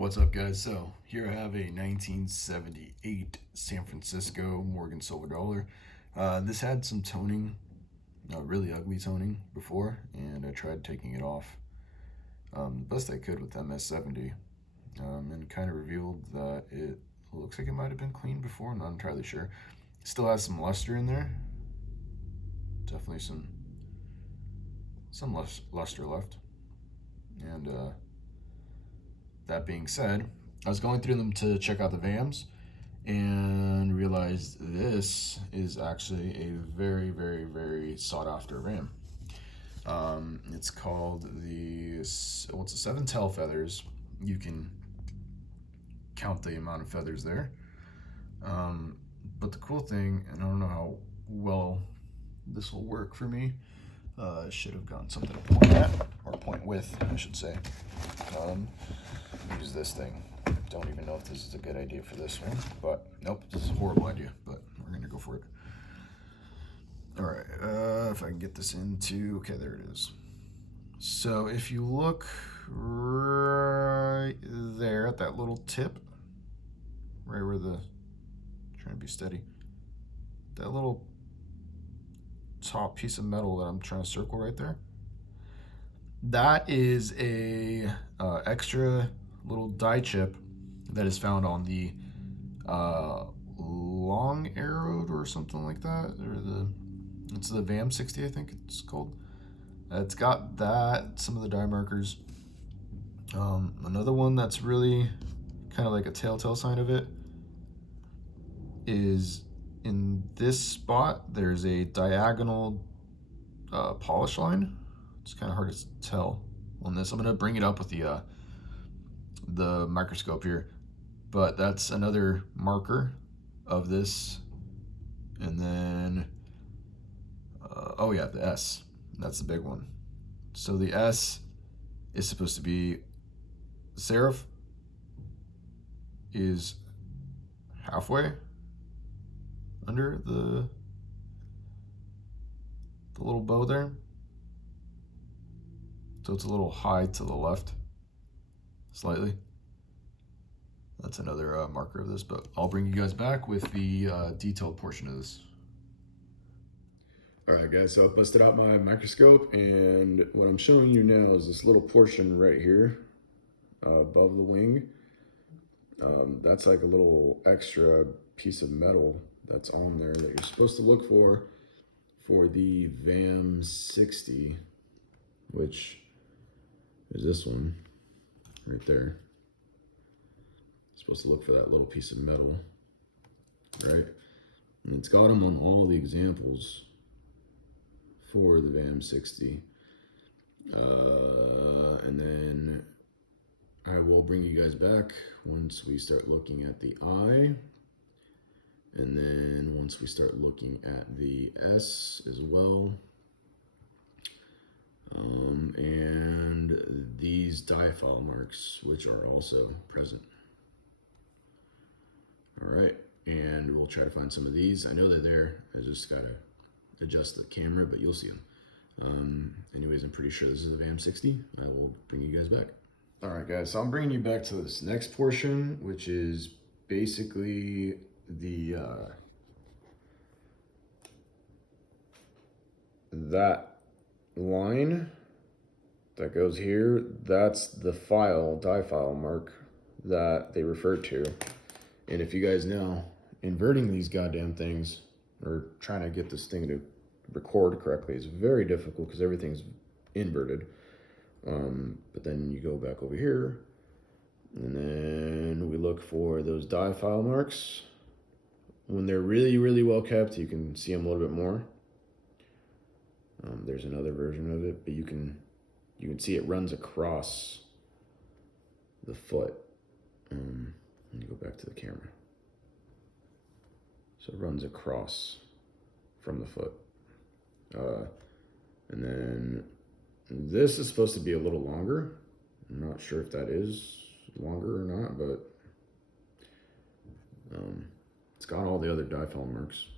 What's up, guys? So here I have a 1978 San Francisco Morgan silver dollar. This had some toning, really ugly toning before, and I tried taking it off the best I could with MS-70, and kind of revealed that it looks like it might have been cleaned before. I'm not entirely sure. Still has some luster in there. Definitely some luster left. And that being said, I was going through them to check out the VAMs and realized this is actually a very, very, very sought after VAM. It's called it's a 7 tail feathers. You can count the amount of feathers there. But the cool thing, and I don't know how well this will work for me, should have gotten something to point at, or point with, I should say. Use this thing. Don't even know if this is a good idea for this one, but nope, this is a horrible idea, but we're gonna go for it. All right, if I can get this into, okay, there it is. So if you look right there at that little tip, right where trying to be steady, that little top piece of metal that I'm trying to circle right there, that is a extra little die chip that is found on the long arrowed or something like that, or it's the VAM 60, I think it's called. It's got that, some of the die markers. Another one that's really kind of like a telltale sign of it is in this spot. There's a diagonal polish line. It's kind of hard to tell on this. I'm gonna bring it up with the microscope here, but that's another marker of this. And then oh yeah, the S, that's the big one. So the S is supposed to be, the serif is halfway under the little bow there, so it's a little high to the left slightly. That's another marker of this, but I'll bring you guys back with the detailed portion of this. All right, guys, so I busted out my microscope, and what I'm showing you now is this little portion right here above the wing. That's like a little extra piece of metal that's on there that you're supposed to look for the VAM 60, which is this one right there. Supposed to look for that little piece of metal, right? And it's got them on all the examples for the VAM 60. And then I will bring you guys back once we start looking at the I, and then once we start looking at the S as well. And these die file marks, which are also present. All right, and we'll try to find some of these. I know they're there. I just gotta adjust the camera, but you'll see them. Anyways, I'm pretty sure this is a VAM 60. I will bring you guys back. All right, guys, so I'm bringing you back to this next portion, which is basically the that line that goes here. That's the die file mark that they refer to. And if you guys know, inverting these goddamn things, or trying to get this thing to record correctly, is very difficult because everything's inverted. But then you go back over here, and then we look for those die file marks. When they're really, really well kept, you can see them a little bit more. There's another version of it, but you can see it runs across the foot. Let me go back to the camera. So it runs across from the foot. And then this is supposed to be a little longer. I'm not sure if that is longer or not, but it's got all the other die file marks.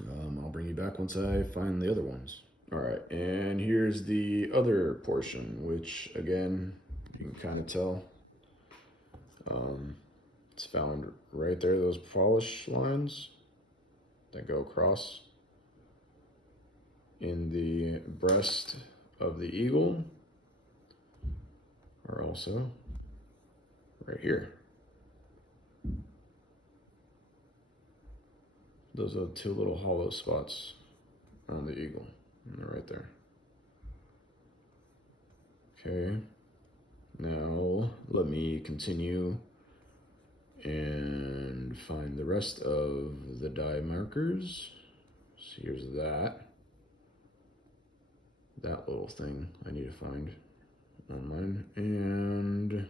I'll bring you back once I find the other ones. All right, and here's the other portion, which again, you can kind of tell It's found right there, those polish lines that go across in the breast of the eagle are also right here. Those are the two little hollow spots on the eagle, and they're right there. Okay, now let me continue and find the rest of the die markers. So here's that little thing I need to find on mine, and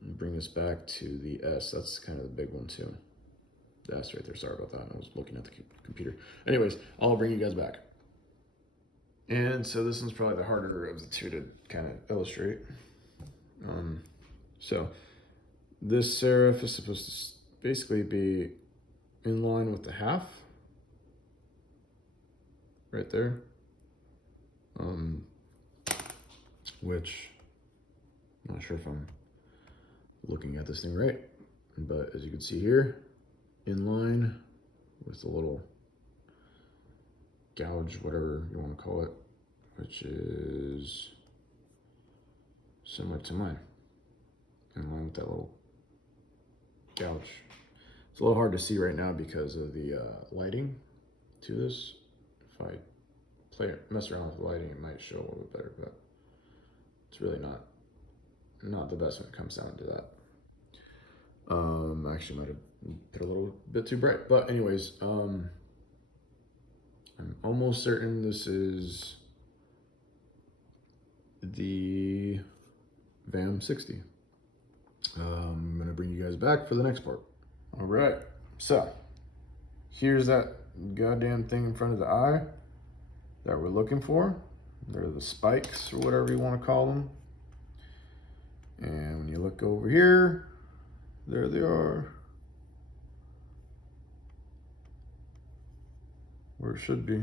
bring this back to the S. That's kind of the big one too. The S right there, sorry about that. I was looking at the computer. Anyways, I'll bring you guys back. And so this one's probably the harder of the two to kind of illustrate. So this serif is supposed to basically be in line with the half, right there, which I'm not sure if I'm looking at this thing right, but as you can see here, in line with the little gouge, whatever you want to call it, which is similar to mine, in line with that little gouge. It's a little hard to see right now because of the lighting to this. If I mess around with the lighting, it might show a little bit better, but it's really not the best when it comes down to that. Actually might have put a little bit too bright, but anyways, I'm almost certain this is the VAM 60. I'm gonna bring you guys back for the next part. All right, so here's that goddamn thing in front of the eye that we're looking for. They're the spikes or whatever you want to call them. And when you look over here, there they are. Where it should be.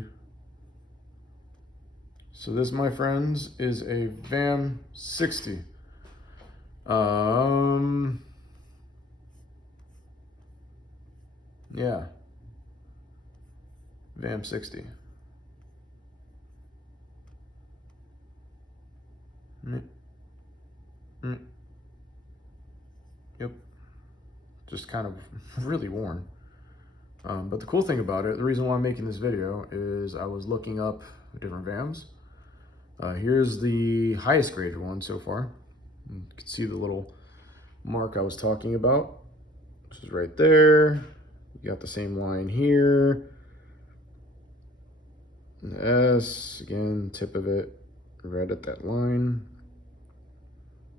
So this, my friends, is a VAM 60. Yeah. VAM 60. Yep. Just kind of really worn. But the cool thing about it, the reason why I'm making this video is I was looking up different VAMs. Here's the highest graded one so far. You can see the little mark I was talking about, which is right there. You got the same line here. And the S, again, tip of it, right at that line.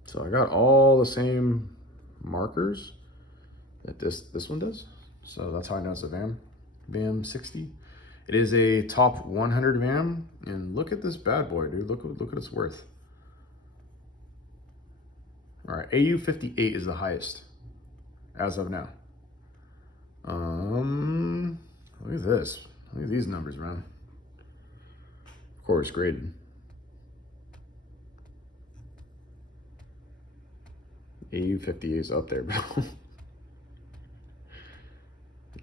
So I got all the same markers that this one does. So that's how I know it's a VAM 60. It is a top 100 VAM, and look at this bad boy, dude. Look what it's worth. All right, AU 58 is the highest as of now. Look at this. Look at these numbers, man. Of course, graded. AU 58 is up there, bro.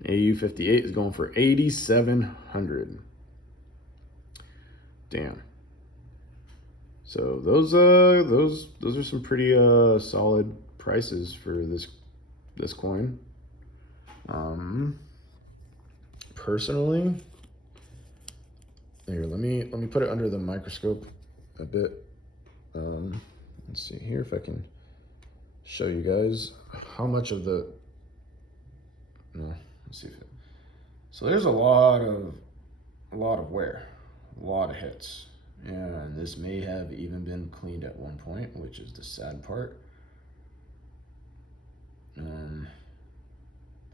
AU 58 is going for 8,700. Damn. So those are some pretty solid prices for this coin. Personally, here, let me put it under the microscope a bit. Let's see here if I can show you guys how much of the, no, let's see if it, so there's a lot of wear, a lot of hits, and this may have even been cleaned at one point, which is the sad part.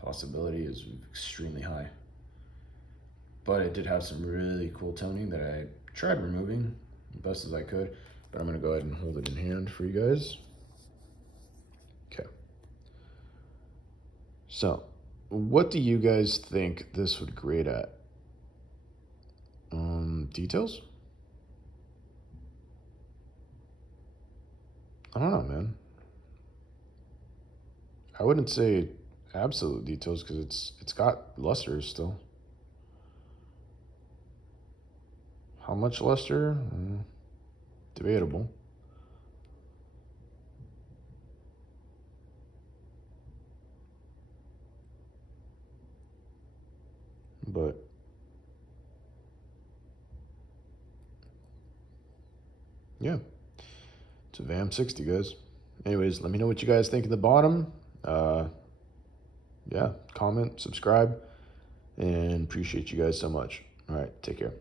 Possibility is extremely high, but it did have some really cool toning that I tried removing the best as I could, but I'm gonna go ahead and hold it in hand for you guys. Okay. So, what do you guys think this would grade at? Details? I don't know, man. I wouldn't say absolute details because it's got luster still. How much luster? Debatable. But yeah, it's a VAM 60, guys. Anyways, let me know what you guys think in the bottom. Yeah, comment, subscribe, and appreciate you guys so much. All right, take care.